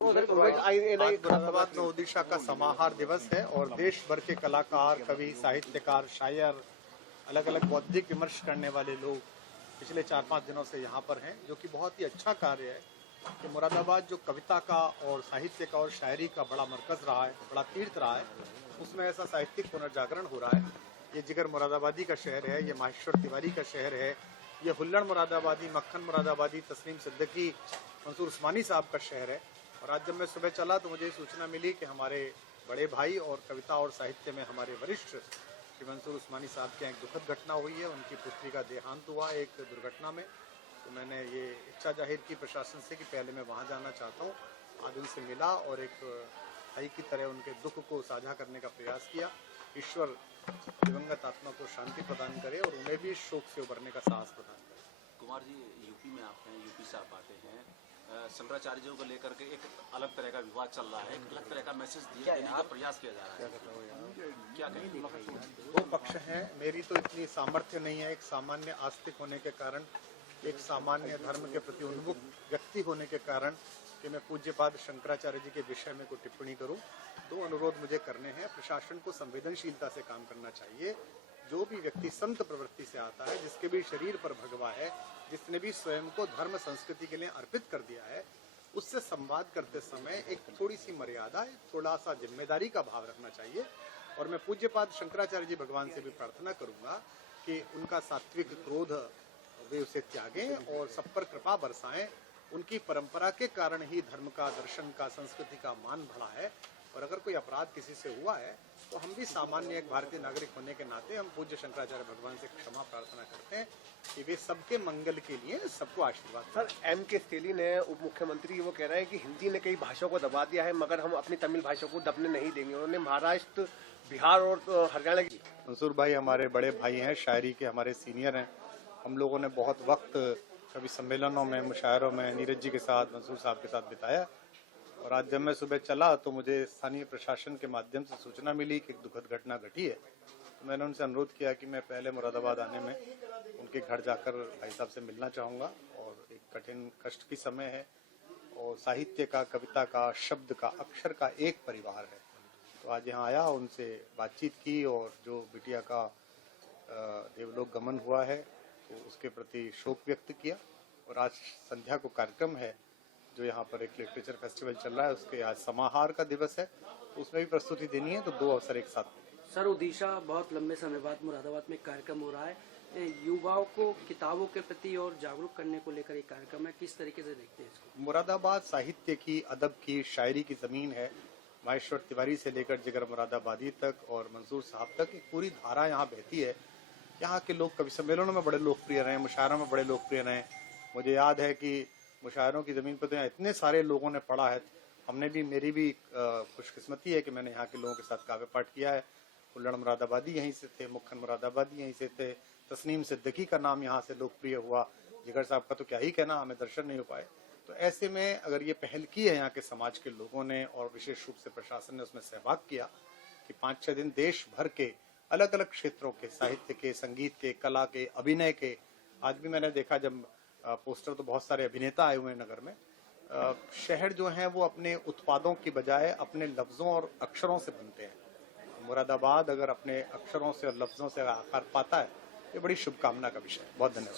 आज मुरादाबाद में ओडिशा का समाहार दिवस है और देश भर के कलाकार, कवि, साहित्यकार, शायर, अलग अलग बौद्धिक विमर्श करने वाले लोग पिछले 4-5 दिनों से यहाँ पर हैं, जो कि बहुत ही अच्छा कार्य है कि मुरादाबाद जो कविता का और साहित्य का और शायरी का बड़ा मरकज रहा है, बड़ा तीर्थ रहा है, उसमें ऐसा साहित्यिक पुनर्जागरण हो रहा है। ये जिगर मुरादाबादी का शहर है, ये माहेश्वर तिवारी का शहर है, ये हुल्लड़ मुरादाबादी, मक्खन मुरादाबादी, तस्लीम सिद्दीकी, मंसूर उस्मानी साहब का शहर है। और आज जब मैं सुबह चला तो मुझे सूचना मिली कि हमारे बड़े भाई और कविता और साहित्य में हमारे वरिष्ठ श्री मंसूर उस्मानी साहब की एक दुखद घटना हुई है। उनकी पुत्री का देहांत हुआ एक दुर्घटना में। तो मैंने ये इच्छा जाहिर की प्रशासन से कि पहले मैं वहाँ जाना चाहता हूँ। आज उनसे मिला और एक भाई की तरह उनके दुख को साझा करने का प्रयास किया। ईश्वर दिवंगत आत्मा को शांति प्रदान करे और उन्हें भी शोक से उबरने का साहस प्रदान करे। कुमार जी, यूपी में आप हैं, यूपी से आप आते हैं। शंकराचार्य जी को लेकर के एक अलग तरह का विवाद चल रहा है, एक अलग तरह का मैसेज देने का प्रयास किया जा रहा है। क्या कहेंगे? दो पक्ष हैं, मेरी तो इतनी सामर्थ्य नहीं है एक सामान्य आस्तिक होने के कारण, एक सामान्य धर्म के प्रति उन्मुख व्यक्ति होने के कारण कि मैं पूज्यपाद शंकराचार्य जी के विषय में कोई टिप्पणी करूं। दो अनुरोध मुझे करने हैं। प्रशासन को संवेदनशीलता से काम करना चाहिए। जो भी व्यक्ति संत प्रवृत्ति से आता है, जिसके भी शरीर पर भगवा है, जिसने भी स्वयं को धर्म संस्कृति के लिए अर्पित कर दिया है, उससे संवाद करते समय एक थोड़ी सी मर्यादा, थोड़ा सा जिम्मेदारी का भाव रखना चाहिए। और मैं पूज्यपाद शंकराचार्य जी भगवान से भी प्रार्थना करूंगा कि उनका सात्विक क्रोध वे उसे त्यागें और सब पर कृपा बरसाएं। उनकी परंपरा के कारण ही धर्म का, दर्शन का, संस्कृति का मान बढ़ा है। और अगर कोई अपराध किसी से हुआ है तो हम भी सामान्य एक भारतीय नागरिक होने के नाते हम पूज्य शंकराचार्य भगवान से क्षमा प्रार्थना करते हैं कि वे सबके मंगल के लिए सबको आशीर्वाद। Sir, M.K. स्टैलिन है उप मुख्यमंत्री, वो कह रहे हैं कि हिंदी ने कई भाषाओं को दबा दिया है, मगर हम अपनी तमिल भाषा को दबने नहीं देंगे। उन्होंने महाराष्ट्र, बिहार और हरियाणा की। मंसूर भाई हमारे बड़े भाई हैं, शायरी के हमारे सीनियर हैं। हम लोगों ने बहुत वक्त कभी सम्मेलनों में, मुशायरों में नीरज जी के साथ, मंसूर साहब के साथ बिताया। और आज जब मैं सुबह चला तो मुझे स्थानीय प्रशासन के माध्यम से सूचना मिली कि एक दुखद घटना घटी है। तो मैंने उनसे अनुरोध किया कि मैं पहले मुरादाबाद आने में उनके घर जाकर भाई साहब से मिलना चाहूँगा। और एक कठिन कष्ट की समय है और साहित्य का, कविता का, शब्द का, अक्षर का एक परिवार है। तो आज यहाँ आया, उनसे बातचीत की और जो बिटिया का देवलोक गमन हुआ है तो उसके प्रति शोक व्यक्त किया। और आज संध्या को कार्यक्रम है जो यहाँ पर एक लिटरेचर फेस्टिवल चल रहा है, उसके आज समाहार का दिवस है, तो उसमें भी प्रस्तुति देनी है। तो दो अवसर एक साथ। सर, ओडिशा बहुत लंबे समय बाद मुरादाबाद में कार्यक्रम हो रहा है। युवाओं को किताबों के प्रति और जागरूक करने को लेकर एक कार्यक्रम है, किस तरीके से देखते हैं इसको? मुरादाबाद साहित्य की, अदब की, शायरी की जमीन है। माहेश्वर तिवारी से लेकर जिगर मुरादाबादी तक और मंसूर साहब तक एक पूरी धारा यहाँ बहती है। यहाँ के लोग कवि सम्मेलनों में बड़े लोकप्रिय रहे, मुशायरों में बड़े लोकप्रिय रहे। मुझे याद है कि मुशायरों की ज़मीन पर तो यहाँ इतने सारे लोगों ने पढ़ा है। हमने भी, मेरी भी खुशकिस्मती है कि मैंने यहाँ के लोगों के साथ काव्य पाठ किया है। हुल्लड़ मुरादाबादी यहीं से थे, मक्खन मुरादाबादी यहीं से थे, तस्लीम सिद्दीकी का नाम यहाँ से लोकप्रिय हुआ। जिगर साहब का तो क्या ही कहना, हमें दर्शन नहीं हो पाए। तो ऐसे में अगर ये पहल की है यहाँ के समाज के लोगों ने और विशेष रूप से प्रशासन ने उसमें सहभाग किया कि 5-6 दिन देश भर के अलग अलग क्षेत्रों के, साहित्य के, संगीत के, कला के, अभिनय के। आज भी मैंने देखा जब पोस्टर, तो बहुत सारे अभिनेता आए हुए हैं नगर में। शहर जो हैं वो अपने उत्पादों की बजाय अपने लफ्ज़ों और अक्षरों से बनते हैं। मुरादाबाद अगर अपने अक्षरों से और लफ्ज़ों से आकार पाता है, ये बड़ी शुभकामना का विषय है। बहुत धन्यवाद।